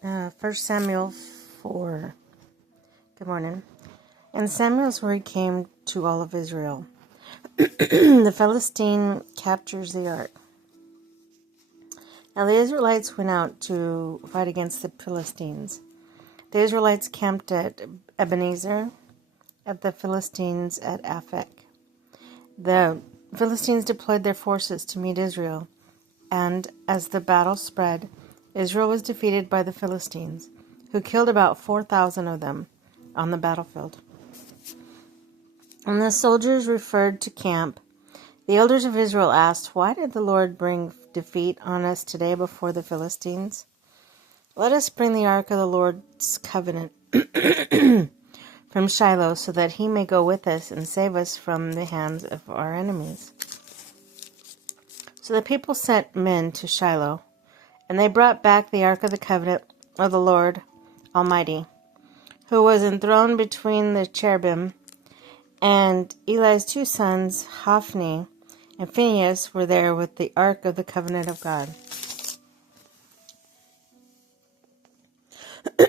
1 Samuel 4. Good morning. And Samuel's word came to all of Israel. The Philistine captures the ark. Now the Israelites went out to fight against the Philistines. The Israelites camped at Ebenezer, at the Philistines at Aphek. The Philistines deployed their forces to meet Israel, and as the battle spread, Israel was defeated by the Philistines, who killed about 4,000 of them on the battlefield. When the soldiers referred to camp, the elders of Israel asked, "Why did the Lord bring defeat on us today before the Philistines? Let us bring the ark of the Lord's covenant from Shiloh, so that he may go with us and save us from the hands of our enemies." So the people sent men to Shiloh, and they brought back the ark of the covenant of the Lord Almighty, who was enthroned between the cherubim, and Eli's two sons, Hophni and Phinehas, were there with the ark of the covenant of God.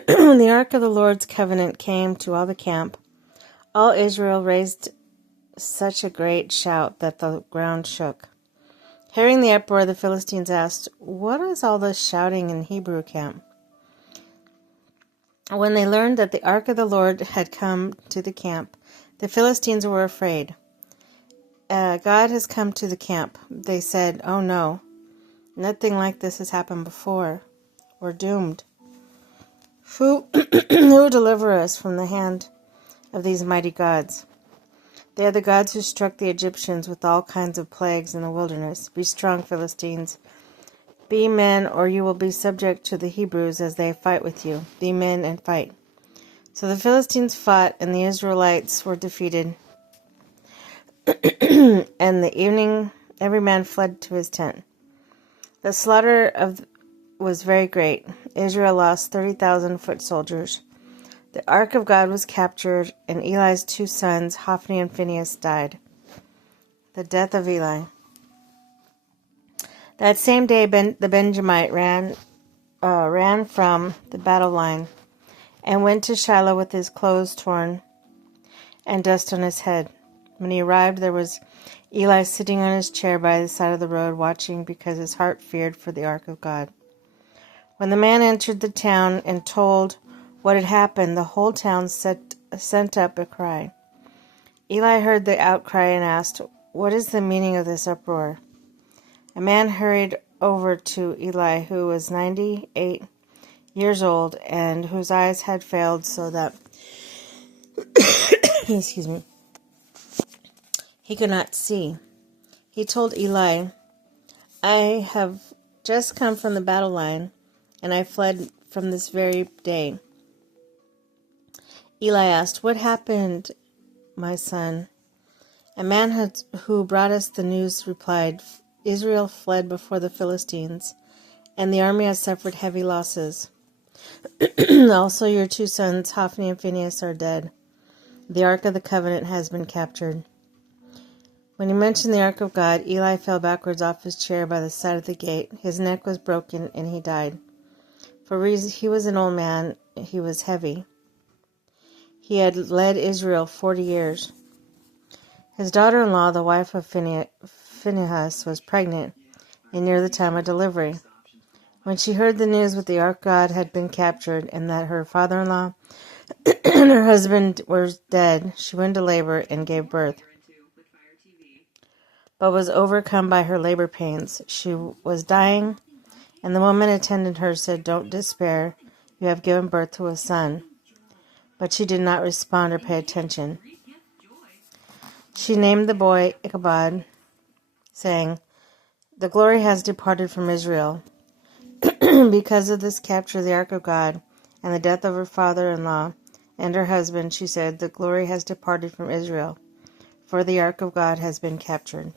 When the ark of the Lord's covenant came to all the camp, all Israel raised such a great shout that the ground shook. Hearing the uproar, the Philistines asked, "What is all this shouting in Hebrew camp?" When they learned that the ark of the Lord had come to the camp, the Philistines were afraid. God has come to the camp. They said, "Oh no, nothing like this has happened before. We're doomed. Who will deliver us from the hand of these mighty gods? They are the gods who struck the Egyptians with all kinds of plagues in the wilderness. Be strong, Philistines. Be men, or you will be subject to the Hebrews as they fight with you. Be men and fight." So the Philistines fought, and the Israelites were defeated. And the evening, every man fled to his tent. The slaughter was very great. Israel lost 30,000 foot soldiers. The ark of God was captured, and Eli's two sons, Hophni and Phinehas, died. The death of Eli. That same day, the Benjamite ran from the battle line and went to Shiloh with his clothes torn and dust on his head. When he arrived, there was Eli sitting on his chair by the side of the road, watching because his heart feared for the ark of God. When the man entered the town and told what had happened, the whole town sent up a cry. Eli heard the outcry and asked, "What is the meaning of this uproar?" A man hurried over to Eli, who was 98 years old and whose eyes had failed so that he could not see. He told Eli, "I have just come from the battle line, and I fled from this very day." Eli asked, "What happened, my son?" A man who brought us the news replied, "Israel fled before the Philistines, and the army has suffered heavy losses. Also your two sons, Hophni and Phinehas, are dead. The ark of the covenant has been captured." When he mentioned the ark of God, Eli fell backwards off his chair by the side of the gate. His neck was broken, and he died. For he was an old man, he was heavy. He had led Israel 40 years. His daughter-in-law, the wife of Phinehas, was pregnant and near the time of delivery. When she heard the news that the ark of God had been captured and that her father-in-law and her husband were dead, she went to labor and gave birth, but was overcome by her labor pains. She was dying, and the woman attending her said, "Don't despair, you have given birth to a son." But she did not respond or pay attention. She named the boy Ichabod, saying, "The glory has departed from Israel." Because of this capture of the ark of God and the death of her father-in-law and her husband, she said, "The glory has departed from Israel, for the ark of God has been captured."